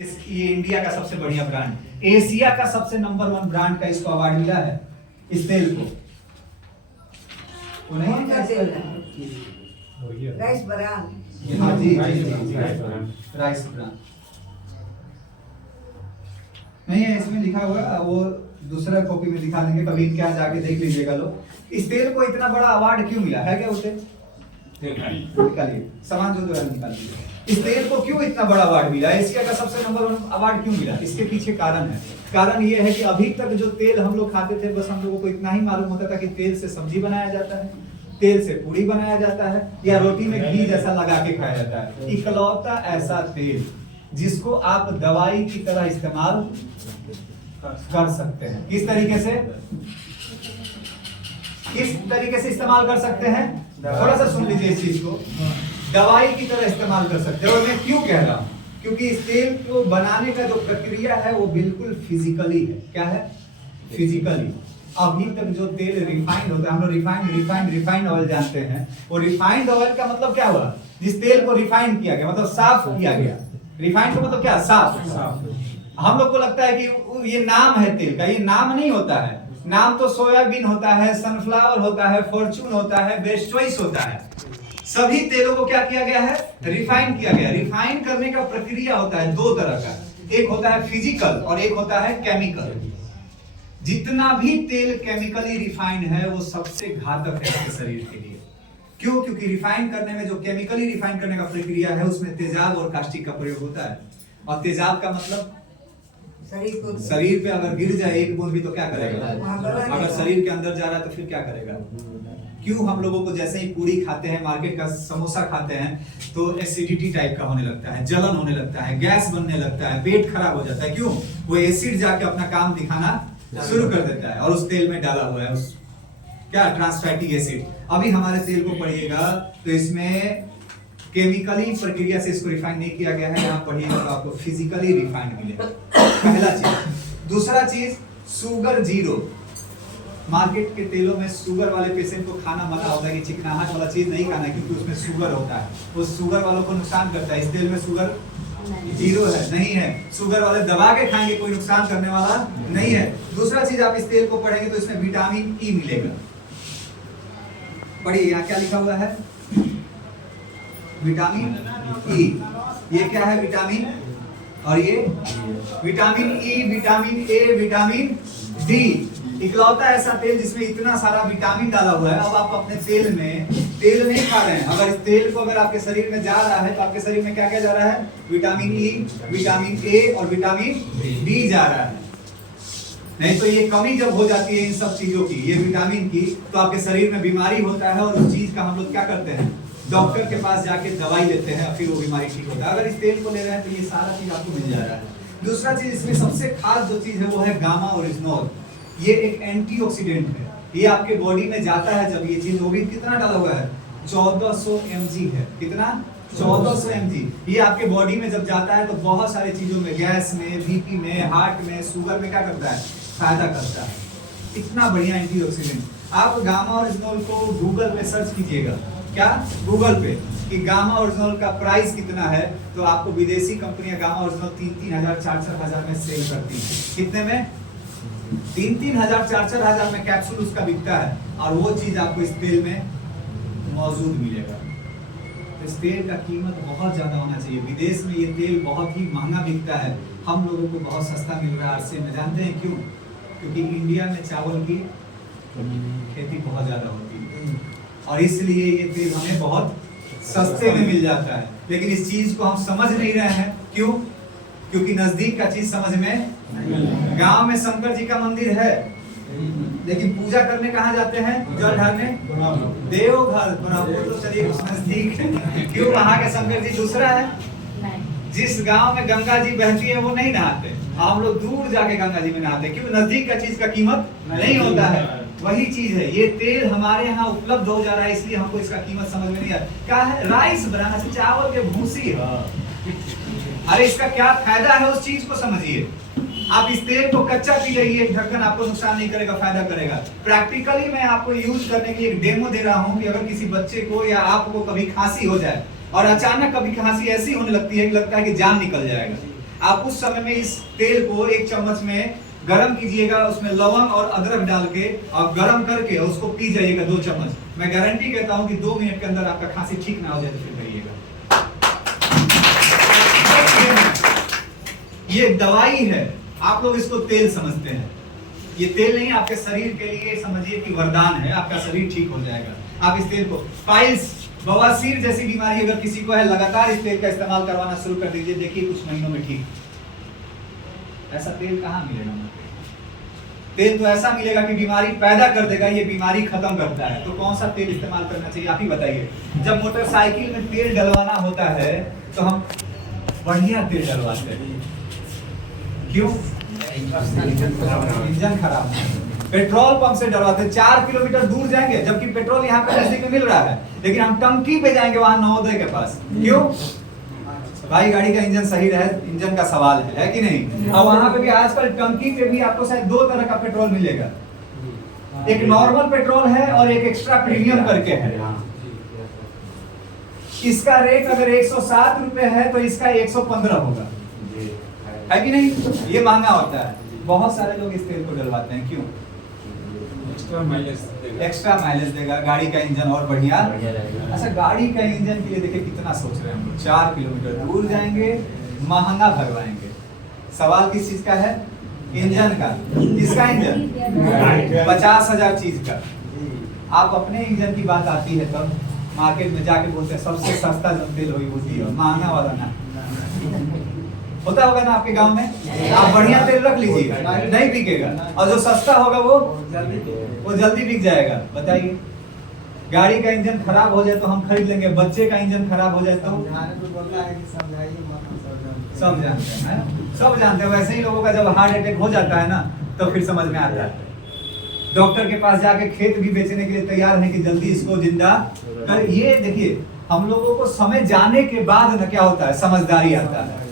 ये इंडिया का सबसे बढ़िया ब्रांड, एशिया का सबसे नंबर 1 ब्रांड का इसको अवार्ड मिला है इस तेल को। कौन सा तेल है? Rice bran. हाँ जी राइस ब्रान नहीं है, इसमें लिखा हुआ है, वो दूसरा कॉपी में दिखा देंगे, कभी क्या जाके देख लीजिएगा लोग। इस तेल को इतना बड़ा अवार्ड क्यों मिला है? क्या उसे निकालिए, सामान जो है निकाल दीजिए। इस तेल को क्यों इतना बड़ा अवार्ड मिला? एशिया का सबसे नंबर 1 अवार्ड क्यों मिला? इसके पीछे कारण है। कारण ये है कि अभी तक जो तेल हम लोग खाते थे, बस हम लोगों को इतना ही मालूम होता था कि तेल से सब्जी बनाया जाता है, तेल से पूरी बनाया जाता है, या रोटी में घी जैसा लगा के खाया जाता है। इकलौता ऐसा तेल जिसको आप दवाई की तरह इस्तेमाल कर सकते हैं। किस तरीके से? किस तरीके से इस्तेमाल कर सकते हैं? थोड़ा सा सुन लीजिए इस चीज को। दवाई की तरह इस्तेमाल कर सकते हैं। और मैं क्यों कह रहा हूं? क्योंकि इस तेल को बनाने का जो प्रक्रिया है वो बिल्कुल फिजिकली है। क्या है? फिजिकली। अभी तक जो तेल रिफाइंड होता है, हम लोग रिफाइंड ऑयल जानते हैं। वो रिफाइंड ऑयल का मतलब क्या हुआ? जिस तेल को रिफाइंड किया गया, मतलब साफ किया गया। रिफाइंड का मतलब क्या? साफ। हम लोग को लगता है कि ये नाम है तेल का, ये नाम नहीं होता है। नाम तो सोयाबीन होता है, सनफ्लावर होता है, फॉर्चून होता है, बेस्ट चॉइस होता है। सभी तेलों को क्या किया गया है? रिफाइन किया गया। रिफाइन करने का प्रक्रिया होता है 2 तरह का, एक होता है फिजिकल और एक होता है केमिकल। जितना भी तेल केमिकली रिफाइंड है वो सबसे घातक है आपके शरीर के लिए। क्यों? क्योंकि रिफाइन करने में जो केमिकली रिफाइन करने का प्रक्रिया है उसमें तेजाब और कास्टिक का प्रयोग होता है। और तेजाब का मतलब शरीर पे अगर गिर जाए एक बूंद भी तो क्या करेगा? अगर शरीर के अंदर जा रहा है तो फिर क्या करेगा? क्यों हम लोगों को जैसे ही पूरी खाते हैं, मार्केट का समोसा खाते हैं, तो एसिडिटी टाइप का होने लगता है, जलन होने लगता है, गैस बनने लगता है, पेट खराब हो जाता है। क्यों? वो एसिड जाके अपना काम दिखाना शुरू कर देता है और उस तेल में डाला हुआ है उस क्या? Trans fatty acid. अभी हमारे तेल को पढ़िएगा तो इसमें केमिकली प्रक्रिया से इसको रिफाइन नहीं किया गया है। यहाँ पढ़िएगा तो आपको फिजिकली रिफाइंड मिलेगा, पहला चीज। दूसरा चीज, शुगर जीरो। मार्केट के तेलों में शुगर वाले पेशेंट को खाना मना होता है कि चिकनाहट वाला चीज नहीं खाना है, क्योंकि उसमें शुगर होता है, वो शुगर वालों को नुकसान करता है। इस तेल में शुगर जीरो है, नहीं है। शुगर वाले दबा के खाएंगे, कोई नुकसान करने वाला नहीं है। दूसरा चीज, आप इस तेल को पढ़ेंगे तो इसमें विटामिन ई मिलेगा। पढ़िए यहाँ क्या लिखा हुआ है? Vitamin E. ये क्या है? विटामिन। और ये vitamin E, vitamin A, vitamin D. इकलौता ऐसा तेल जिसमें इतना सारा विटामिन डाला हुआ है। अब आप अपने तेल में तेल नहीं खा रहे हैं, अगर इस तेल को अगर आपके शरीर में जा रहा है तो आपके शरीर में क्या क्या जा रहा है? विटामिन ई, विटामिन ए और विटामिन डी जा रहा है। नहीं तो ये कमी जब हो जाती है इन सब चीजों की, ये विटामिन की, तो आपके शरीर में बीमारी होता है और उस चीज का हम लोग क्या करते हैं? डॉक्टर के पास जाके दवाई लेते हैं, फिर वो बीमारी ठीक होता है। अगर इस तेल को ले रहे हैं तो ये सारा चीज आपको मिल जा रहा है। दूसरा चीज, इसमें सबसे खास जो चीज है वो है गामा ओरिजिनोल। ये एक एंटीऑक्सीडेंट है। ये आपके बॉडी में जाता है जब ये चीज, वो भी कितना डाला हुआ है? 1400 mg है। कितना? 1400 mg। ये आपके बॉडी में जब जाता है तो बहुत सारी चीजों में, गैस में, बीपी में, हार्ट में, शुगर में क्या करता है? फायदा करता है। इतना बढ़िया एंटीऑक्सीडेंट। आप गामा ओरिजिनोल को गूगल पे सर्च कीजिएगा। क्या? गूगल पे कि गामा ओरिजिनोल का प्राइस कितना है, तो आपको विदेशी कंपनियां गामा ओरिजिनल 3-3 हजार 4-4 हजार में सेल करती हैं। कितने में? 3-3 हजार 4-4 हजार में कैप्सूल उसका बिकता है, और वो चीज आपको इस तेल में मौजूद मिलेगा। तो इस तेल का कीमत बहुत ज्यादा होना चाहिए। विदेश में ये तेल बहुत ही महंगा बिकता है, हम लोगों को बहुत सस्ता मिल रहा है आरसे में। जानते हैं क्यों? क्योंकि इंडिया में चावल की खेती बहुत ज्यादा होती है और इसलिए ये तेल हमें बहुत सस्ते में मिल जाता है। लेकिन इस चीज को हम समझ नहीं रहे हैं। क्यों? क्योंकि नजदीक का चीज समझ में, गांव में शंकर जी का मंदिर है, लेकिन पूजा करने कहाँ जाते हैं? जल ढालने देवघर। तो चलिए नजदीक। क्यों? वहाँ के शंकर जी दूसरा है। जिस गांव में गंगा जी बहती है वो नहीं नहाते, हम लोग दूर जाके गंगा जी में नहाते। क्यों? नजदीक का चीज का कीमत नहीं होता है। वही चीज है, ये तेल हमारे यहाँ उपलब्ध हो जा रहा है, इसलिए हमको इसका कीमत समझ में नहीं आता। क्या है? राइस ब्रान से चावल के भूसी है। अरे इसका क्या फायदा है उस चीज को समझिए। आप इस तेल को कच्चा पी जाइए, ढक्कन आपको नुकसान नहीं करेगा, फायदा करेगा। प्रैक्टिकली मैं आपको यूज करने के लिए एक डेमो दे रहा हूँ कि अगर किसी बच्चे को या आपको कभी खांसी हो जाए और अचानक कभी खांसी ऐसी होने लगती है कि लगता है कि जान निकल जाएगा, आप उस समय में इस तेल को एक चम्मच में गरम कीजिएगा, उसमें लवंग और अदरक डाल के और गरम करके उसको पी जाइएगा 2 चम्मच। मैं गारंटी कहता हूं कि 2 मिनट के अंदर आपका खांसी ठीक ना हो जाए तो फिर करिएगा। ये दवाई है, आप लोग इसको तेल समझते हैं। ये तेल नहीं, आपके शरीर के लिए समझिए कि वरदान है, आपका शरीर ठीक हो जाएगा। आप इस तेल को, पाइल्स, बवासीर जैसी बीमारी अगर किसी को है, लगातार इस तेल का इस्तेमाल करवाना शुरू कर दीजिए, देखिए कुछ महीनों में ठीक। ऐसा तेल कहाँ मिलेगा? तेल तो ऐसा मिलेगा कि बीमारी पैदा कर देगा, ये बीमारी खत्म करता है। तो कौन सा तेल इस्तेमाल करना चाहिए आप ही बताइए। जब मोटरसाइकिल में तेल डलवाना होता है तो हम बढ़िया तेल डलवाते हैं, क्यों? इंजन खराब है। पेट्रोल पंप से डलवाते हैं, 4 किलोमीटर दूर जाएंगे, जबकि पेट्रोल यहाँ पे नजदीक में मिल रहा है, लेकिन हम टंकी पे जाएंगे वहां नवोदय के पास, क्यों? भाई गाड़ी का इंजन सही रहे, इंजन का सवाल है कि नहीं? और वहां पे भी आजकल टंकी पे भी आपको शायद 2 तरह का पेट्रोल मिलेगा, एक नॉर्मल पेट्रोल है और एक एक्स्ट्रा प्रीमियम करके है। इसका रेट अगर 107 रुपए है तो इसका 115 होगा, है कि नहीं? ये महंगा होता है। बहुत सारे लोग इस तेल को डलवाते हैं, क्यों? एक्स्ट्रा माइलेज देगा, गाड़ी का इंजन और बढ़िया। अच्छा, गाड़ी का इंजन के लिए देखिए कितना सोच रहे हैं हम लोग, 4 किलोमीटर दूर जाएंगे, महंगा भरवाएंगे। सवाल किस चीज का है? इंजन का। किसका इंजन? 50,000 चीज का। आप अपने इंजन की बात आती है तब मार्केट में जाके बोलते हैं सबसे सस्ता जो तेल हुई वो दिया, महंगा वाला ना। होता होगा ना आपके गांव में? आप बढ़िया तेल रख लीजिए, नहीं बिकेगा, और जो सस्ता होगा वो जल्दी बिक जाएगा। बताइए, गाड़ी का इंजन खराब हो जाए तो हम खरीद लेंगे, बच्चे का इंजन खराब हो जाए तो सब जानते हैं, सब जानते हैं। वैसे ही लोगों का जब हार्ट अटैक हो जाता है ना तो फिर समझ में आता है। डॉक्टर के पास जाके खेत भी बेचने के लिए तैयार है कि जल्दी इसको जिंदा कर। ये देखिए, हम लोगों को समय जाने के बाद न क्या होता है, समझदारी आता है।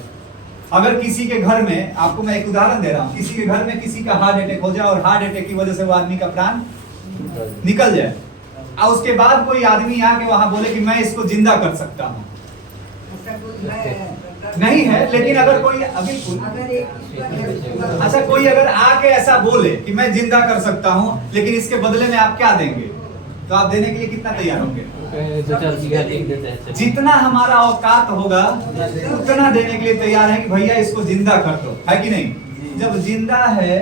अगर किसी के घर में, आपको मैं एक उदाहरण दे रहा हूँ, किसी के घर में किसी का हार्ट अटैक हो जाए और हार्ट अटैक की वजह से वो आदमी का प्राण निकल जाए, और उसके बाद कोई आदमी आके वहां बोले कि मैं इसको जिंदा कर सकता हूँ, नहीं है, लेकिन अगर कोई अच्छा कोई अगर आके ऐसा बोले कि मैं जिंदा कर सकता हूँ, लेकिन इसके बदले में आप क्या देंगे, तो आप देने के लिए कितना तैयार होंगे? जितना हमारा औकात होगा उतना देने के लिए तैयार है कि भैया इसको जिंदा कर दो, है कि नहीं? जब जिंदा है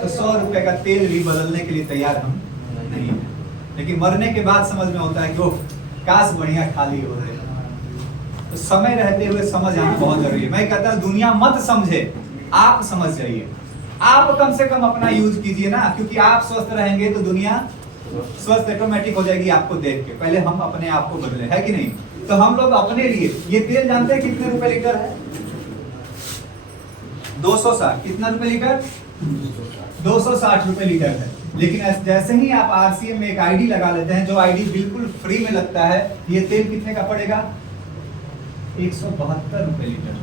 तो 100 रुपए का तेल भी बदलने के लिए तैयार हम नहीं है, लेकिन मरने के बाद समझ में होता है कि काश बढ़िया खाली हो रहे। तो समय रहते हुए समझ आना बहुत जरूरी है। मैं कहता हूँ दुनिया मत समझे, आप समझ जाइए। आप कम से कम अपना यूज कीजिए ना, क्योंकि आप स्वस्थ रहेंगे तो दुनिया स्वस्थ ऑटोमेटिक हो जाएगी आपको देख के। पहले हम अपने आप को बदले, है कि नहीं? तो हम लोग अपने लिए, ये तेल जानते हैं कितने रुपए लीटर है? 260। कितना रुपए लीटर? 260 रुपए लीटर है। लेकिन जैसे ही आप आरसीएम में एक आईडी लगा लेते हैं, जो आईडी बिल्कुल फ्री में लगता है, ये तेल कितने का पड़ेगा? 172 रुपए लीटर।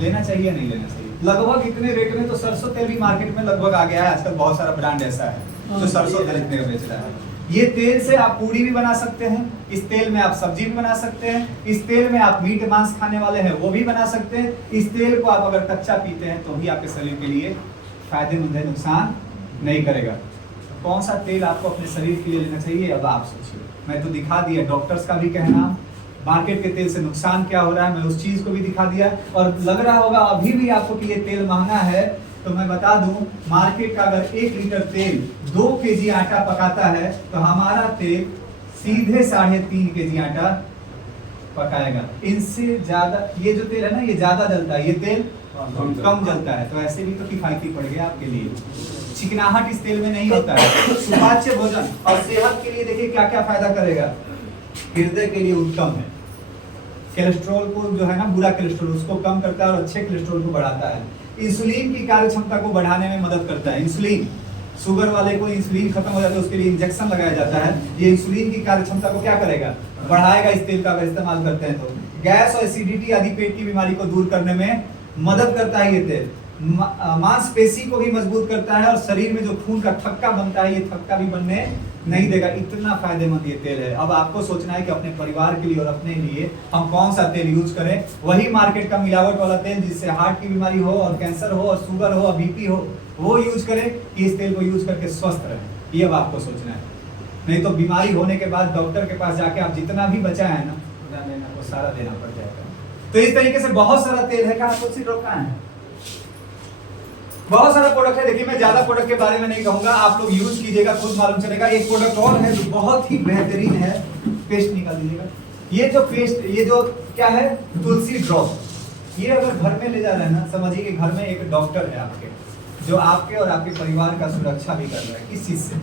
लेना चाहिए नहीं लेना चाहिए? लगभग इतने रेट में तो सरसों तेल भी मार्केट में लगभग आ गया है। आजकल बहुत सारा ब्रांड ऐसा है जो सरसों तेल इतने का बेच रहा है। ये तेल से आप पूड़ी भी बना सकते हैं, इस तेल में आप सब्जी भी बना सकते हैं, इस तेल में आप मीट मांस खाने वाले हैं वो भी बना सकते हैं। इस तेल को आप अगर कच्चा पीते हैं तो भी आपके शरीर के लिए फायदेमंद है, नुकसान नहीं करेगा। कौन सा तेल आपको अपने शरीर के लिए लेना चाहिए, अब आप सोचिए। मैं तो दिखा दिया डॉक्टर्स का भी कहना, मार्केट के तेल से नुकसान क्या हो रहा है, मैं उस चीज को भी दिखा दिया। और लग रहा होगा अभी भी आपको कि ये तेल महंगा है, तो मैं बता दूं, मार्केट का अगर 1 लीटर तेल 2 केजी आटा पकाता है तो हमारा तेल सीधे 3.5 केजी आटा पकाएगा। इनसे ज्यादा ये जो तेल है ना, ये ज्यादा जलता है, ये तेल कम जलता है। तो ऐसे भी तो किफायती पड़ गया आपके लिए। चिकनाहट इस तेल में नहीं होता है। सुपाच्य भोजन और सेहत के लिए देखिए क्या क्या फायदा करेगा। हृदय के लिए उत्तम है, कोलेस्ट्रॉल को जो है ना, बुरा कोलेस्ट्रॉल उसको कम करता है और अच्छे कोलेस्ट्रॉल को बढ़ाता है। इंसुलिन की कार्य क्षमता को बढ़ाने में मदद करता है। इंसुलिन, शुगर वाले को इंसुलिन खत्म हो जाता है, उसके लिए इंजेक्शन लगाया जाता है। ये इंसुलिन की कार्य क्षमता को क्या करेगा? बढ़ाएगा। इस तेल का अगर इस्तेमाल करते हैं तो गैस और एसिडिटी आदि पेट की बीमारी को दूर करने में मदद करता है ये तेल। मांसपेशी को भी मजबूत करता है और शरीर में जो खून का थक्का बनता है ये थक्का भी बनने नहीं देगा। इतना फायदेमंद ये तेल है। अब आपको सोचना है कि अपने परिवार के लिए और अपने लिए हम कौन सा तेल यूज करें। वही मार्केट का मिलावट वाला तेल जिससे हार्ट की बीमारी हो और कैंसर हो और शुगर हो और बीपी हो वो यूज करें कि इस तेल को यूज करके स्वस्थ रहें, ये अब आपको सोचना है। नहीं तो बीमारी होने के बाद डॉक्टर के पास जाके आप जितना भी बचा है ना वो सारा देना पड़ जाएगा। तो इस तरीके से बहुत सारा तेल है। कहाँ कुछ रोका है, बहुत सारा प्रोडक्ट है। देखिए मैं ज्यादा प्रोडक्ट के बारे में नहीं कहूंगा, आप लोग यूज कीजिएगा, खुद मालूम चलेगा। एक प्रोडक्ट और है जो बहुत ही बेहतरीन है, पेस्ट निकाल दीजिएगा। ये जो पेस्ट, ये जो क्या है, तुलसी ड्रॉप। ये अगर घर में ले जा रहे हैं ना, समझिए कि घर में एक डॉक्टर है आपके, जो आपके और आपके परिवार का सुरक्षा भी कर रहा है। किस चीज से?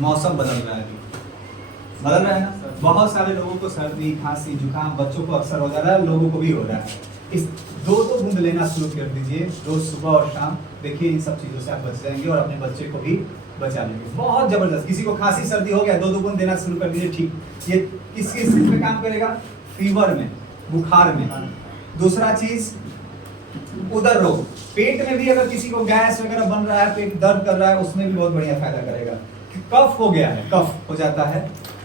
मौसम बदल रहा है, बदल रहा है ना। बहुत सारे लोगों को सर्दी खांसी जुकाम, बच्चों को अक्सर हो जा रहा है, लोगों को भी हो रहा है। इस 2-2 बूंद लेना शुरू कर दीजिए रोज सुबह और शाम। देखिए इन सब चीजों से आप बच जाएंगे और अपने बच्चे को भी बचा लेंगे। बहुत जबरदस्त। किसी को खांसी सर्दी हो गया, 2-2 बूंद देना शुरू कर दीजिए, ठीक। ये किस किस पे काम करेगा? फीवर में, बुखार में। दूसरा चीज उदर रोग, पेट में भी अगर किसी को गैस वगैरह बन रहा है, पेट दर्द कर रहा है, उसमें भी बहुत बढ़िया फायदा करेगा। कफ हो गया है, कफ हो जाता है,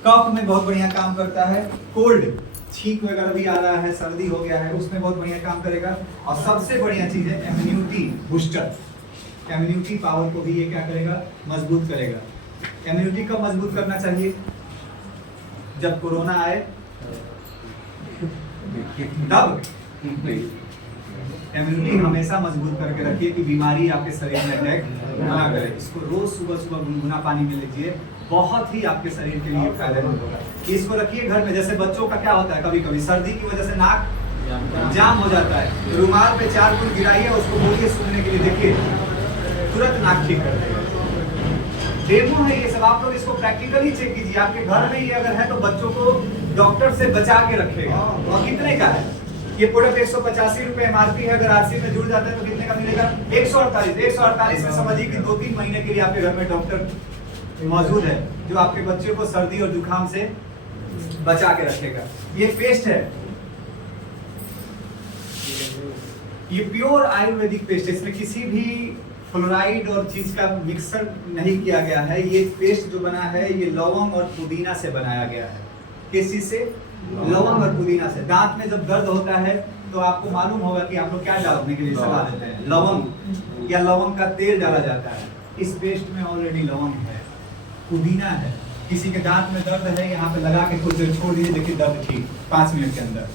कफ में बहुत बढ़िया काम करता है। कोल्ड, छींक वगैरह भी आ रहा है, सर्दी हो गया है, उसमें बहुत बढ़िया काम करेगा। और सबसे बढ़िया चीज है इम्यूनिटी बूस्टर। इम्यूनिटी पावर को भी ये क्या करेगा? मजबूत करेगा। इम्यूनिटी कब मजबूत करना चाहिए? जब कोरोना आए तब। इम्यूनिटी हमेशा मजबूत करके रखिए कि बीमारी आपके शरीर में अटैक ना करे। इसको रोज सुबह सुबह गुनगुना पानी में लीजिए, बहुत ही आपके शरीर के लिए फायदेमंद होगा। इसको रखिए घर में। जैसे बच्चों का क्या होता है, कभी कभी सर्दी की वजह से नाक जाम हो जाता है, रुमाल पे 4 बूंद गिराइए, उसको बोलिए सूंघने के लिए, देखिए तुरंत नाक ठीक कर देगा। डेमो है ये सब, आप लोग इसको प्रैक्टिकली चेक कीजिए। आपके घर में ये अगर है तो बच्चों को डॉक्टर से बचा के रखेगा। और कितने का है ये प्रोडक्ट? 185 रुपए एमआरपी है। अगर आरसी में जुड़ जाता है तो कितने का मिलेगा? 148 में समझिए कि 2-3 महीने के लिए आपके घर में डॉक्टर मौजूद है जो आपके बच्चे को सर्दी और जुकाम से बचा के रखेगा। ये पेस्ट है, ये प्योर आयुर्वेदिक पेस्ट है। इसमें किसी भी फ्लोराइड और चीज का मिक्सर नहीं किया गया है। ये पेस्ट जो बना है ये लवंग और पुदीना से बनाया गया है। किस चीज से? लवंग और पुदीना से। दांत में जब दर्द होता है तो आपको मालूम होगा कि आप लोग क्या डालने के लिए सलाह देते हैं? लवंग या लवंग का तेल डाला जाता है। इस पेस्ट में ऑलरेडी लवंग है, पुदीना है। किसी के दांत में दर्द है, यहाँ पे लगा के कुछ देर छोड़ दीजिए, देखिए दर्द ठीक 5 मिनट के अंदर।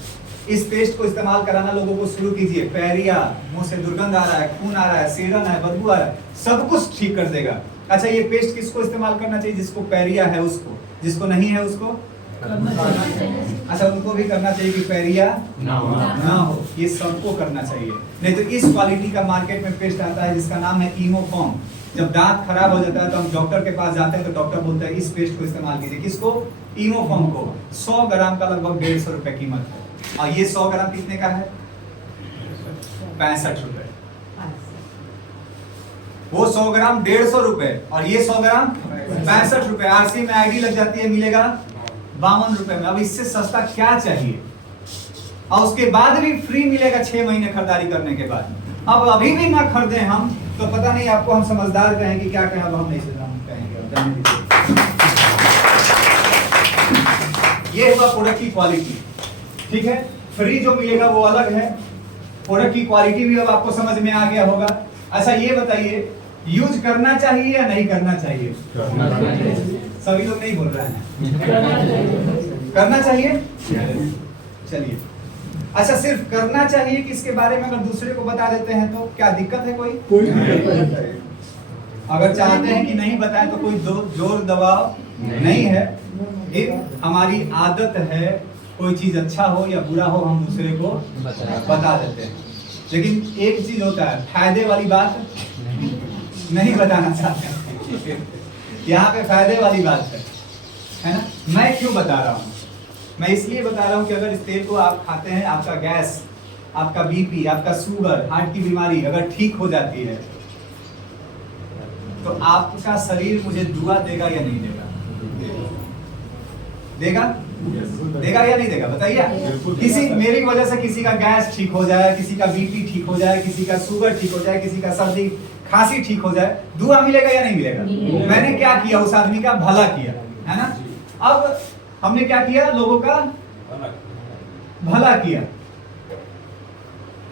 इस पेस्ट को इस्तेमाल कराना लोगों को शुरू कीजिए। पैरिया, मुंह से दुर्गंध आ रहा है, खून आ रहा है, सेरन है, बदबू आ रहा है, सब कुछ ठीक कर देगा। अच्छा ये पेस्ट किसको इस्तेमाल करना चाहिए? जिसको पैरिया है उसको, जिसको नहीं है उसको अच्छा उनको भी करना चाहिए कि पैरिया ना हो। ये सबको करना चाहिए। नहीं तो इस क्वालिटी का मार्केट में पेस्ट आता है जिसका नाम है ईमोफॉर्म। जब दांत खराब हो जाता है तो हम डॉक्टर के पास जाते हैं तो डॉक्टर बोलता है इस पेस्ट को इस्तेमाल कीजिए। किसको? ईमोफॉर्म को। 100 ग्राम का लगभग 150 रुपए कीमत है। और ये 100 ग्राम कितने का है? 65 रुपए। वो 100 ग्राम 150 रुपए और ये 100 ग्राम 65 रुपए। आरसी में आईडी लग जाती है, मिलेगा 52 रुपए में। अब इससे सस्ता क्या चाहिए? और उसके बाद भी फ्री मिलेगा 6 महीने खरीदारी करने के बाद। अब अभी भी ना खरीदे हम तो पता नहीं आपको हम समझदार कहेंगे क्या कहें, अब हम नहीं कहेंगे। ये हुआ प्रोडक्ट की क्वालिटी, ठीक है। फ्री जो मिलेगा वो अलग है, प्रोडक्ट की क्वालिटी भी अब आपको समझ में आ गया होगा। अच्छा ये बताइए यूज करना चाहिए या नहीं करना चाहिए? सभी लोग नहीं बोल रहे हैं। करना चाहिए। चलिए अच्छा सिर्फ करना चाहिए कि इसके बारे में अगर दूसरे को बता देते हैं तो क्या दिक्कत है? कोई अगर चाहते हैं कि नहीं बताएं तो कोई जोर दबाव नहीं है। हमारी आदत है कोई चीज अच्छा हो या बुरा हो हम दूसरे को बता देते हैं। लेकिन एक चीज होता है फायदे वाली बात नहीं बताना चाहते। यहाँ पे फायदे वाली बात है ना। मैं क्यों बता रहा हूँ? मैं इसलिए बता रहा हूँ कि अगर इस तेल को आप खाते हैं, आपका गैस, आपका बीपी, आपका शुगर, हार्ट की बीमारी अगर ठीक हो जाती है तो आपका शरीर मुझे दुआ देगा या नहीं देगा? देगा? देगा या नहीं देगा बताइए। किसी मेरी वजह से किसी का गैस ठीक हो जाए, किसी का बीपी ठीक हो जाए, किसी का शुगर ठीक हो जाए, किसी का सर्दी खांसी ठीक हो जाए, दुआ मिलेगा या नहीं मिलेगा? मैंने क्या किया, उस आदमी का भला किया, है ना। अब हमने क्या किया, लोगों का भला किया।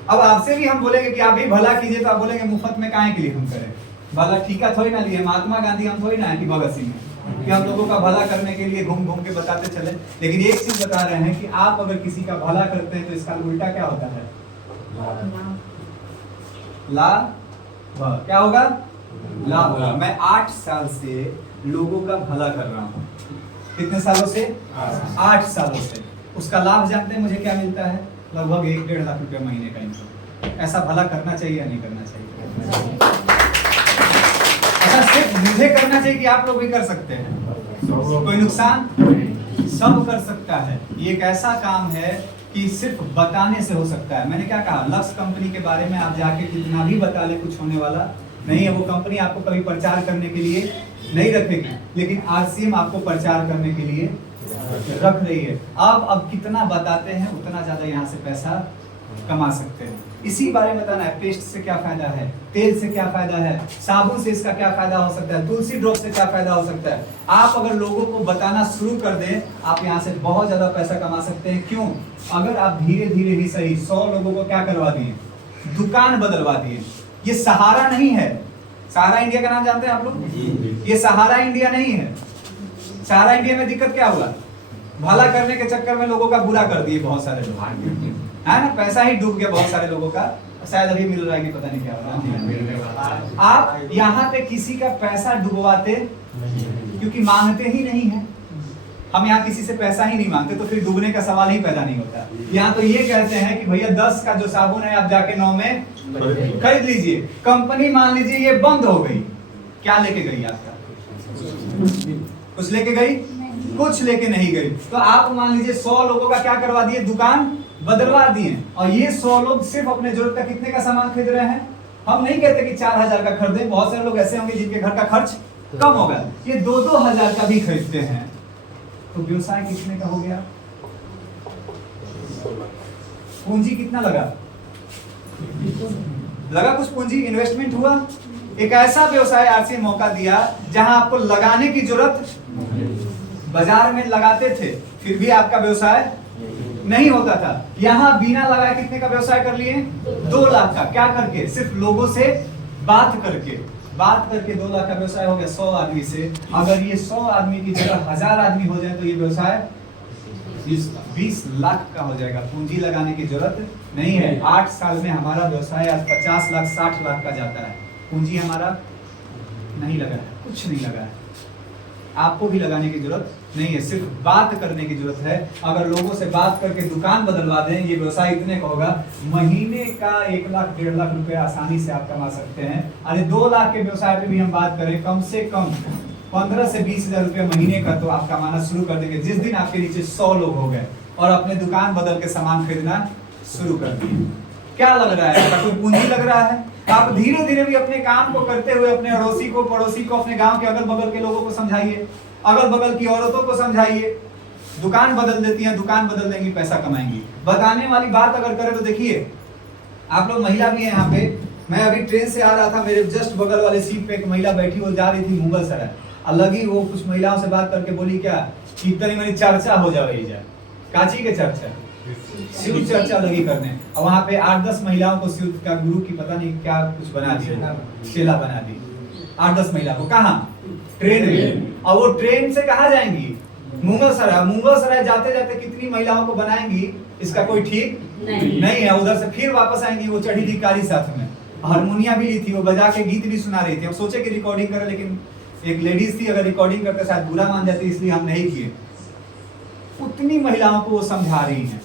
अब आपसे भी हम बोलेंगे कि आप भी भला कीजिए, तो आप बोलेंगे मुफ्त में काहे के लिए हम करें भला, ठीका थोड़ी ना लिए। महात्मा गांधी हम थोड़ी ना है कि भगत सिंह कि हम लोगों का भला करने के लिए घूम घूम के बताते चले। लेकिन एक चीज बता रहे हैं कि आप अगर किसी का भला करते हैं तो इसका उल्टा क्या होता है, लाभ। क्या होगा, लाभ होगा। मैं 8 साल से लोगों का भला कर रहा हूँ। कितने सालों से? 8 सालों से। उसका लाभ जानते हैं मुझे क्या मिलता है? लगभग 1-1.5 लाख रुपए महीने का इनकम। ऐसा भला करना चाहिए या नहीं करना चाहिए? ऐसा सिर्फ मुझे करना चाहिए कि आप लोग भी कर सकते हैं? कोई नुकसान? सब कर सकता है। ये एक ऐसा काम है कि सिर्फ बताने से हो सकता है। मैंने क्या कहा, लक्स कंपनी के बारे में आप जाके कितना भी बता ले, कुछ होने वाला नहीं है। वो कंपनी आपको कभी प्रचार करने के लिए नहीं रखेगी, लेकिन आरसीएम आपको प्रचार करने के लिए रख रही है। आप अब कितना बताते हैं उतना ज्यादा यहाँ से पैसा कमा सकते हैं। इसी बारे में बताना है, पेस्ट से क्या फायदा है, तेल से क्या फायदा है, साबुन से इसका क्या फायदा हो सकता है, तुलसी ड्रॉप से क्या फायदा हो सकता है। आप अगर लोगों को बताना शुरू कर दें, आप यहाँ से बहुत ज्यादा पैसा कमा सकते हैं। क्यों? अगर आप धीरे धीरे ही सही 100 लोगों को क्या करवा दिए, दुकान बदलवा दिए। ये सहारा नहीं है। सहारा इंडिया का नाम जानते हैं आप लोग? ये सहारा इंडिया नहीं है। सहारा इंडिया में दिक्कत क्या हुआ, भला करने के चक्कर में लोगों का बुरा कर दिए बहुत सारे लोग, है ना। पैसा ही डूब गया बहुत सारे लोगों का, शायद अभी मिल रहा है कि पता नहीं क्या हो रहा है। आप यहाँ पे किसी का पैसा डुबवाते क्योंकि मांगते ही नहीं है। हम यहाँ किसी से पैसा ही नहीं मांगते, तो फिर डूबने का सवाल ही पैदा नहीं होता। यहाँ तो ये कहते हैं कि भैया 10 का जो साबुन है आप जाके 9 में खरीद लीजिए। कंपनी मान लीजिए ये बंद हो गई, क्या लेके गई आपका? कुछ लेके गई? कुछ लेके नहीं गई। तो आप मान लीजिए 100 लोगों का क्या करवा दिए, दुकान बदलवा दिए। और ये 100 लोग सिर्फ अपने जरूरत का कितने का सामान खरीद रहे हैं? हम नहीं कहते कि 4000 का खरीदें। बहुत सारे लोग ऐसे होंगे जिनके घर का खर्च कम होगा, ये 2-2 हजार का भी खरीदते हैं। तो व्यवसाय कितने का हो गया? पूंजी कितना लगा? कुछ पूंजी, इन्वेस्टमेंट हुआ। एक ऐसा व्यवसाय आरसीएम मौका दिया जहां आपको लगाने की जरूरत, बाजार में लगाते थे फिर भी आपका व्यवसाय नहीं होता था। यहाँ बिना लगाए कितने का व्यवसाय कर लिए? 2 लाख का। क्या करके? सिर्फ लोगों से बात करके 2 लाख का व्यवसाय हो गया 100 आदमी से। अगर ये 100 आदमी की जगह 1000 आदमी हो जाए तो ये व्यवसाय 20 लाख का हो जाएगा। पूंजी लगाने की जरूरत नहीं है। 8 साल में हमारा व्यवसाय आज 50 लाख 60 लाख का जाता है। पूंजी हमारा नहीं लगा है, कुछ नहीं लगा है। आपको भी लगाने की जरूरत नहीं है, सिर्फ बात करने की जरूरत है। अगर लोगों से बात करके दुकान बदलवा दें, ये व्यवसाय इतने का होगा, महीने का 1 लाख 1.5 लाख रुपए आसानी से आप कमा सकते हैं। अरे 2 लाख के व्यवसाय पे भी हम बात करें, कम से कम 15 से 20 हजार रुपए महीने का तो आप कमाना शुरू कर देंगे। जिस दिन आपके नीचे 100 लोग हो गए और अपने दुकान बदल के सामान खरीदना शुरू कर दिए। क्या लग रहा है? कोई पूंजी लग रहा है? आप धीरे धीरे भी अपने काम को करते हुए अपने अड़ोसी को, पड़ोसी को, अपने गांव के अगल बगल के लोगों को समझाइए, अगल बगल की औरतों को समझाइए। दुकान बदल देती हैं, दुकान बदल देंगी, पैसा कमाएंगी। बताने वाली बात अगर करें तो देखिए, आप लोग महिला भी हैं यहाँ पे। मैं अभी ट्रेन से आ रहा था, मेरे जस्ट बगल वाले सीट पे एक महिला बैठी, वो जा रही थी मुगल सराय। अलग वो कुछ महिलाओं से बात करके बोली क्या कि इतनी मेरी चर्चा हो जा रही है। काची के चर्चा, शिव चर्चा लगी करने। और वहाँ पे 8-10 महिलाओं को शिव का गुरु की पता नहीं क्या कुछ बना दिया, चेला बना दी। 8-10 महिला को कहाँ? ट्रेन में। और वो ट्रेन से कहाँ जाएंगी? मुगल सराय जाते जाते कितनी महिलाओं को बनाएंगी, इसका कोई ठीक नहीं है। उधर से फिर वापस आएंगी। वो चढ़ी थी कारी साथ में, हारमोनिया भी ली थी, वो बजा के गीत भी सुना रही थी। हम सोचे कि रिकॉर्डिंग करें, लेकिन एक लेडीज थी, अगर रिकॉर्डिंग करते शायद बुरा मान जाती, इसलिए हम नहीं किए। उतनी महिलाओं को वो समझा रही हैं।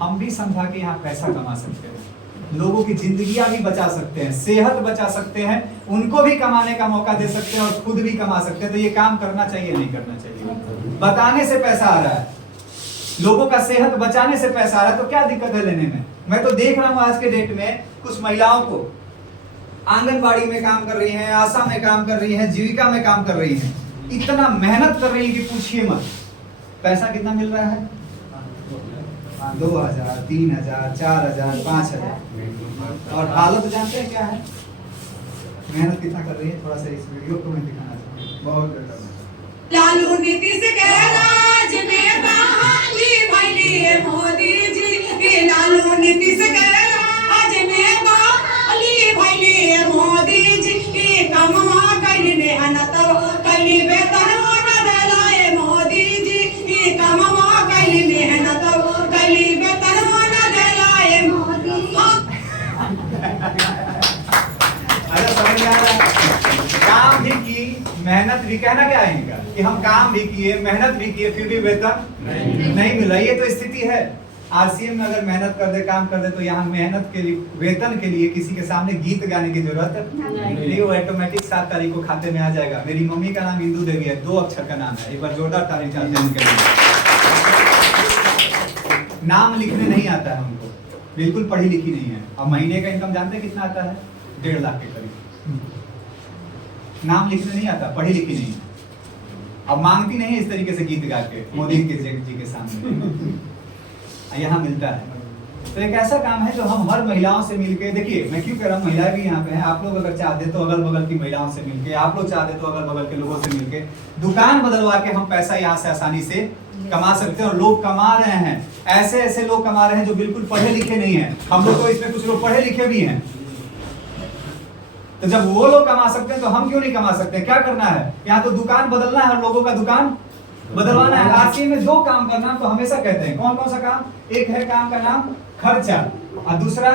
हम भी समझा के यहाँ पैसा कमा सकते हैं, लोगों की जिंदगियां भी बचा सकते हैं, सेहत बचा सकते हैं, उनको भी कमाने का मौका दे सकते हैं और खुद भी कमा सकते हैं। तो ये काम करना चाहिए नहीं करना चाहिए? बताने से पैसा आ रहा है, लोगों का सेहत बचाने से पैसा आ रहा है, तो क्या दिक्कत है लेने में? मैं तो देख रहा हूँ आज के डेट में कुछ महिलाओं को आंगनबाड़ी में काम कर रही हैं, आशा में काम कर रही हैं, जीविका में काम कर रही हैं, इतना मेहनत कर रही है कि पूछिए मत। पैसा कितना मिल रहा है? 2000, 3000, 4000, 5000। और हालत जानते हैं क्या है? मेहनत कितना कर रही है? थोड़ा सा इस वीडियो को मैं दिखाना चाहूँगा, बहुत बेहतर। लालू नीतीश के राज में बहाली भइली मोदी जी, लालू नीतीश के राज में बहाली भइली मोदी जी, कमवा कइली मेहनत कइली वेतन न देलाए मोदी जी, कमवा कइली मेहनत कइली वेतन न देलाए मोदी। अरे समझ में आ रहा है? काम भी की, मेहनत भी, कहना क्या है इनका कि हम काम भी किए, मेहनत भी किए, फिर भी वेतन नहीं मिला। ये तो स्थिति है। आरसीएम में अगर मेहनत कर दे, काम कर दे, तो यहाँ मेहनत के लिए, वेतन के लिए किसी के सामने गीत गाने की जरूरत नहीं, वो ऑटोमेटिक 7 तारीख को खाते में आ जाएगा। मेरी मम्मी का नाम इंदू देवी है, 2 अक्षर का नाम है। एक बार जोरदार तारीफ चाहते हैं उनके लिए। नाम लिखने नहीं आता है उनको, बिल्कुल पढ़ी लिखी नहीं है। और महीने का इनकम जानते हैं कितना आता है? 1.5 लाख के करीब। नाम लिखने नहीं आता, पढ़ी लिखी नहीं है। अब मांगती नहीं है इस तरीके से गीत गा के मोदी जी के सामने। यहाँ मिलता है। तो एक ऐसा काम है जो हम हर महिलाओं से मिलके, देखिए मैं क्यों कह रहा हूँ, महिलाएं भी यहाँ पे हैं, आप लोग अगर चाहते तो अगल बगल की महिलाओं से मिलके, आप लोग चाहते तो अगल बगल के लोगों से मिलके दुकान बदलवा के हम पैसा यहाँ से आसानी से कमा सकते हैं। और लोग कमा रहे हैं, ऐसे ऐसे लोग कमा रहे हैं जो बिल्कुल पढ़े लिखे नहीं है। हम लोग तो इसमें कुछ लोग पढ़े लिखे भी हैं। तो जब वो लोग कमा सकते हैं तो हम क्यों नहीं कमा सकते? क्या करना है? यहाँ तो दुकान बदलना है और लोगों का दुकान बदलवाना है। आरसीएम में 2 काम करना तो हमेशा कहते हैं, कौन कौन सा काम? एक है काम का नाम खर्चा, और दूसरा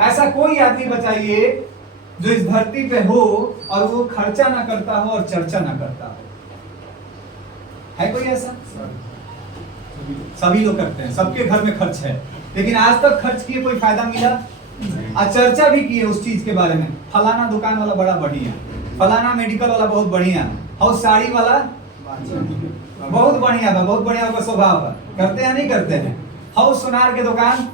ऐसा कोई यात्री बताइए जो इस धरती पे हो और वो खर्चा ना करता हो और चर्चा ना करता हो। है कोई ऐसा? सभी लोग करते हैं, सबके घर में खर्च है, लेकिन आज तक खर्च किए कोई फायदा मिला? चर्चा भी किए उस चीज के बारे में, फलाना दुकान वाला बड़ा बढ़िया, फलाना मेडिकल वाला बहुत बढ़िया, और साड़ी वाला बहुत बढ़िया बा, बहुत बढ़िया उनका स्वभाव बा। करते हैं नहीं करते हैं? हाउस सोनार के दुकान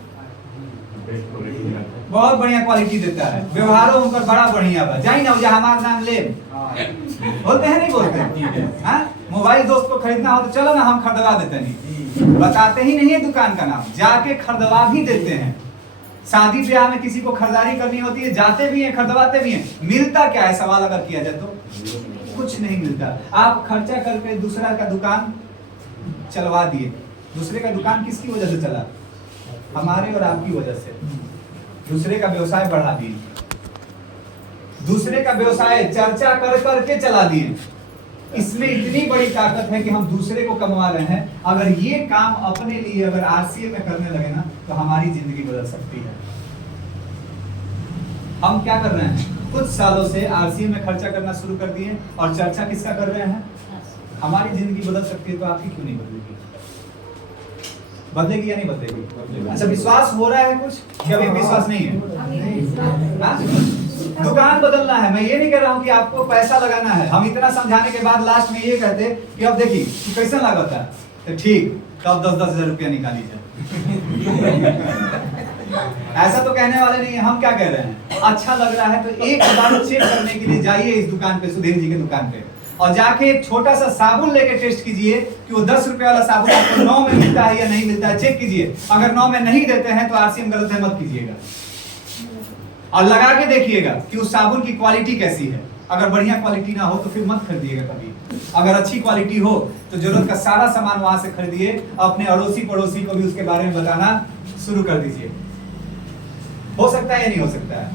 बहुत बढ़िया क्वालिटी देता है, व्यवहारों उनका बड़ा बढ़िया बा, जाई ना जहाँ हमारा नाम ले। बोलते हैं नहीं बोलते? हाँ, मोबाइल दोस्त को खरीदना हो तो चलो ना हम खरीदवा देते नहीं, बताते ही नहीं है दुकान का नाम, जाके खरीदवा भी देते हैं। शादी ब्याह में किसी को खरीदारी करनी होती है, जाते भी हैं, खरीदवाते भी हैं। मिलता क्या है सवाल अगर किया जाए तो? कुछ नहीं मिलता। आप खर्चा करके दूसरा का दुकान चलवा दिए। दूसरे का दुकान किसकी वजह से चला? हमारे और आपकी वजह से। दूसरे का व्यवसाय बढ़ा दिए, दूसरे का व्यवसाय चर्चा कर करके चला दिए। इसमें इतनी बड़ी ताकत है कि हम दूसरे को कमवा रहे हैं। अगर ये काम अपने लिए अगर आरसीएम में करने लगे ना तो हमारी जिंदगी बदल सकती है। हम क्या कर रहे हैं? कुछ सालों से आरसीएम में खर्चा करना शुरू कर दिए और चर्चा किसका कर रहे हैं? हमारी जिंदगी बदल सकती है तो आपकी क्यों नहीं बदलेगी? बदलेगी या नहीं बदलेगी? अच्छा, विश्वास हो रहा है कुछ कि अभी विश्वास नहीं है? दुकान बदलना है। मैं ये नहीं कह रहा हूँ कि आपको पैसा लगाना है। हम इतना समझाने के बाद लास्ट में ये कहते कि अब देखिए कैसा लागत है, तो ठीक, तब 10-10 हजार रुपया निकाली जाए। ऐसा तो कहने वाले नहीं है। हम क्या कह रहे हैं? अच्छा लग रहा है तो एक बार चेक करने के लिए जाइए इस दुकान पे, सुधीर जी के दुकान पे, और जाके एक छोटा सा साबुन लेके टेस्ट कीजिए कि वो 10 रुपए वाला साबुन आपको 9 में मिलता है या नहीं मिलता है। चेक कीजिए, अगर 9 में नहीं देते हैं तो आरसीएम गलत है मत कीजिएगा, और लगा के देखिएगा कि उस साबुन की क्वालिटी कैसी है। अगर बढ़िया क्वालिटी ना हो तो फिर मत खरीदिएगा कभी। अगर अच्छी क्वालिटी हो तो जरूरत का सारा सामान वहां से खरीदिए, अपने अड़ोसी पड़ोसी को भी उसके बारे में बताना शुरू कर दीजिए। हो सकता है या नहीं हो सकता है?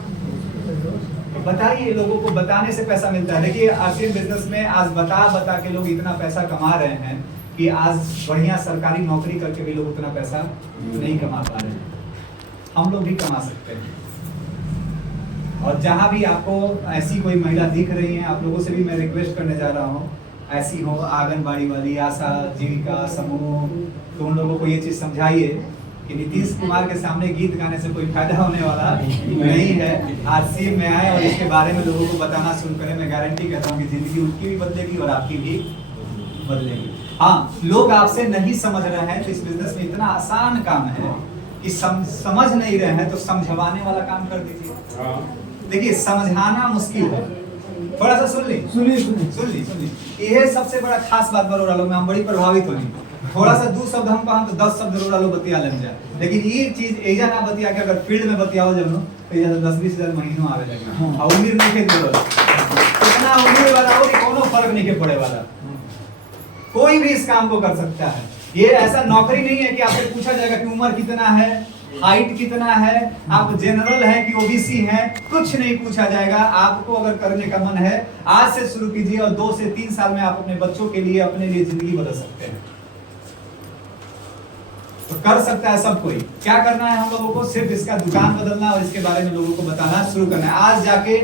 बताइए, लोगों को बताने से पैसा मिलता है। देखिए आरसीएम बिजनेस में आज बता के लोग इतना पैसा कमा रहे हैं कि आज बढ़िया सरकारी नौकरी करके भी लोग उतना पैसा नहीं कमा पा रहे हैं। हम लोग भी कमा सकते हैं। और जहां भी आपको ऐसी कोई महिला दिख रही है, आप लोगों से भी मैं रिक्वेस्ट करने जा रहा हूँ, ऐसी हो आंगनबाड़ी वाली, आशा जीविका समूह, तो उन लोगों को ये चीज समझाइए कि नीतीश कुमार के सामने गीत गाने से कोई फायदा होने वाला नहीं है। आरसीएम में आए और इसके बारे में लोगों को बताना शुरू करें। मैं गारंटी कहता हूँ कि जिंदगी उनकी भी बदलेगी और आपकी भी बदलेगी। हाँ, लोग आपसे नहीं समझ रहे हैं तो इस बिजनेस में इतना आसान काम है कि समझ नहीं रहे हैं तो समझवाने वाला काम कर दीजिए। देखिए समझाना मुश्किल है, थोड़ा सा सुन ली। ये सबसे बड़ा खास बात बरोरा लोग में हम बड़ी प्रभावित होनी। थोड़ा सा 2 शब्द हम कहम तो 10 शब्द रोरा लोग बतिया लग जाए, लेकिन ये चीज एजा ना बतिया के अगर फील्ड में बतियाओ जब तो ये 10-20 हजार महीनों आवे लगे और उम्र नहीं के जरूरत इतना उम्र वाला हो कि कोनो फर्क नहीं के पड़े वाला, कोई भी इस काम को कर सकता है। ये ऐसा नौकरी नहीं है कि आपसे पूछा जाएगा कि उम्र कितना है, हाइट कितना है, आप जनरल है कि ओबीसी है, कुछ नहीं पूछा जाएगा। आपको अगर करने का मन है आज से शुरू कीजिए और 2 से 3 साल में आप अपने बच्चों के लिए अपने लिए जिंदगी बदल सकते हैं। तो कर सकता है सब कोई। क्या करना है हम लोगों को? सिर्फ इसका दुकान बदलना और इसके बारे में लोगों को बताना शुरू करना है। आज जाके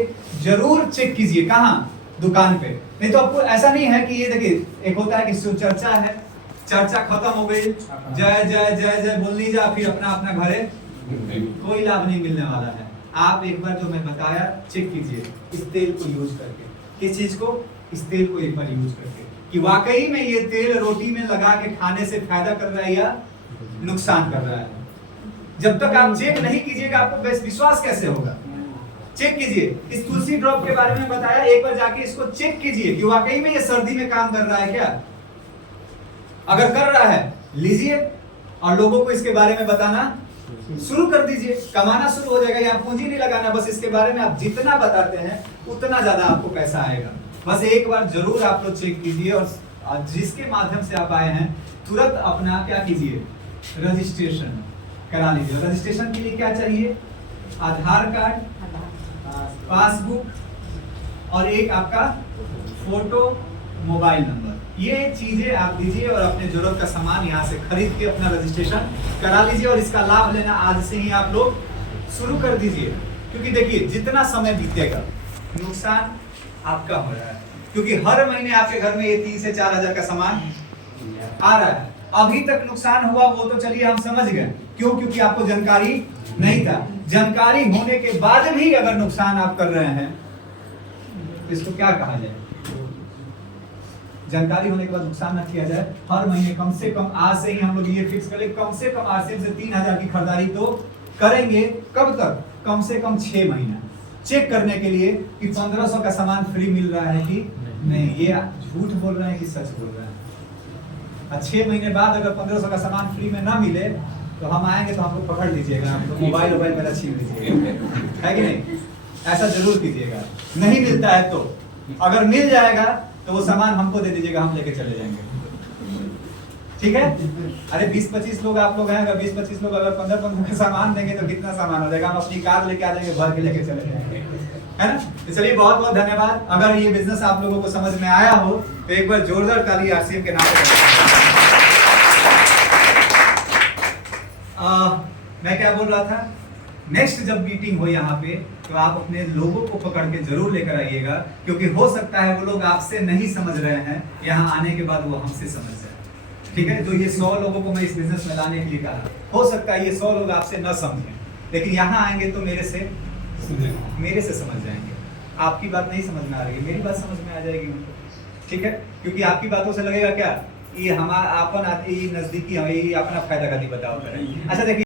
जरूर चेक कीजिए कहाँ, दुकान पे। नहीं तो आपको ऐसा नहीं है कि ये देखिए एक होता है कि चर्चा है, चर्चा खत्म हो गई, जय जय जय जय बोल लीजिए, फिर अपना अपना घरे, कोई लाभ नहीं मिलने वाला है। आप एक बार जो मैं बताया चेक कीजिए इस तेल को यूज करके। किस चीज को? इस तेल को एक बार यूज करके कि वाकई में ये तेल रोटी में लगा के खाने से फायदा कर रहा है या नुकसान कर रहा है। जब तक आप चेक नहीं कीजिएगा आपको विश्वास कैसे होगा? चेक कीजिए। इस तुलसी ड्रॉप के बारे में बताया, एक बार जाके इसको चेक कीजिए कि वाकई में ये सर्दी में काम कर रहा है क्या। अगर कर रहा है लीजिए और लोगों को इसके बारे में बताना शुरू कर दीजिए, कमाना शुरू हो जाएगा। यहाँ पूंजी नहीं लगाना, बस इसके बारे में आप जितना बताते हैं उतना ज्यादा आपको पैसा आएगा। बस एक बार जरूर आप लोग चेक कीजिए और जिसके माध्यम से आप आए हैं तुरंत अपना क्या कीजिए, रजिस्ट्रेशन करा लीजिए। रजिस्ट्रेशन के लिए क्या चाहिए? आधार कार्ड, पासबुक और एक आपका फोटो, मोबाइल नंबर। ये चीजें आप दीजिए और अपने जरूरत का सामान यहाँ से खरीद के अपना रजिस्ट्रेशन करा लीजिए और इसका लाभ लेना आज से ही आप लोग शुरू कर दीजिए। क्योंकि देखिए जितना समय बीतेगा नुकसान आपका हो रहा है, क्योंकि हर महीने आपके घर में ये 3 से 4 हजार का सामान आ रहा है। अभी तक नुकसान हुआ वो तो चलिए हम समझ गए, क्यों? क्योंकि आपको जानकारी नहीं था। जानकारी होने के बाद भी अगर नुकसान आप कर रहे हैं तो इसको क्या कहा जाए? जानकारी होने के बाद नुकसान न किया जाए। हर महीने कम से कम आज से ही हम लोग ये फिक्स करें, कम से कम 8 से 3 हजार की खरीदारी तो करेंगे। कब तक? कम से कम 6 महीना चेक करने के लिए कि 1500 का सामान फ्री मिल रहा है कि नहीं, ये झूठ बोल रहे हैं कि सच बोल रहे हैं। और 6 महीने बाद अगर 1500 का सामान फ्री में ना मिले तो हम आएंगे तो हमको पकड़ लीजिएगा, हमको मोबाइल मेरा छीन लीजिएगा, है कि नहीं? ऐसा जरूर कीजिएगा। नहीं मिलता है तो अगर मिल जाएगा तो वो सामान हमको दे दीजिएगा, हम लेके चले जाएंगे। ठीक है? अरे 20-25 लोग आप लोग हैं, अगर 20-25 लोग अगर 15-15 का सामान देंगे तो कितना सामान हो जाएगा? हम अपनी कार लेके आ जाएंगे, भर के लेके चले जाएंगे, है ना? तो चलिए बहुत बहुत धन्यवाद। अगर ये बिजनेस आप लोगों को समझ में आया हो तो एक बार जोरदार ताली आरसीएम के नाम पे। मैं क्या बोल रहा था? नेक्स्ट जब मीटिंग हो यहाँ पे तो आप अपने लोगों को पकड़ के जरूर लेकर आइएगा, क्योंकि हो सकता है वो लोग आपसे नहीं समझ रहे हैं, यहाँ आने के बाद वो हमसे समझ जाए। ठीक है? तो ये 100 लोगों को मैं इस बिजनेस में लाने के लिए कहा, हो सकता है ये 100 लोग आपसे न समझें, लेकिन यहाँ आएंगे तो मेरे से समझ जाएंगे। आपकी बात नहीं समझ में आ रही है, मेरी बात समझ में आ जाएगी उनको। ठीक है? क्योंकि आपकी बातों से लगेगा क्या ये हमारा अपन नजदीकी हमें अपना फायदा का नहीं बताओ। अच्छा देखिए।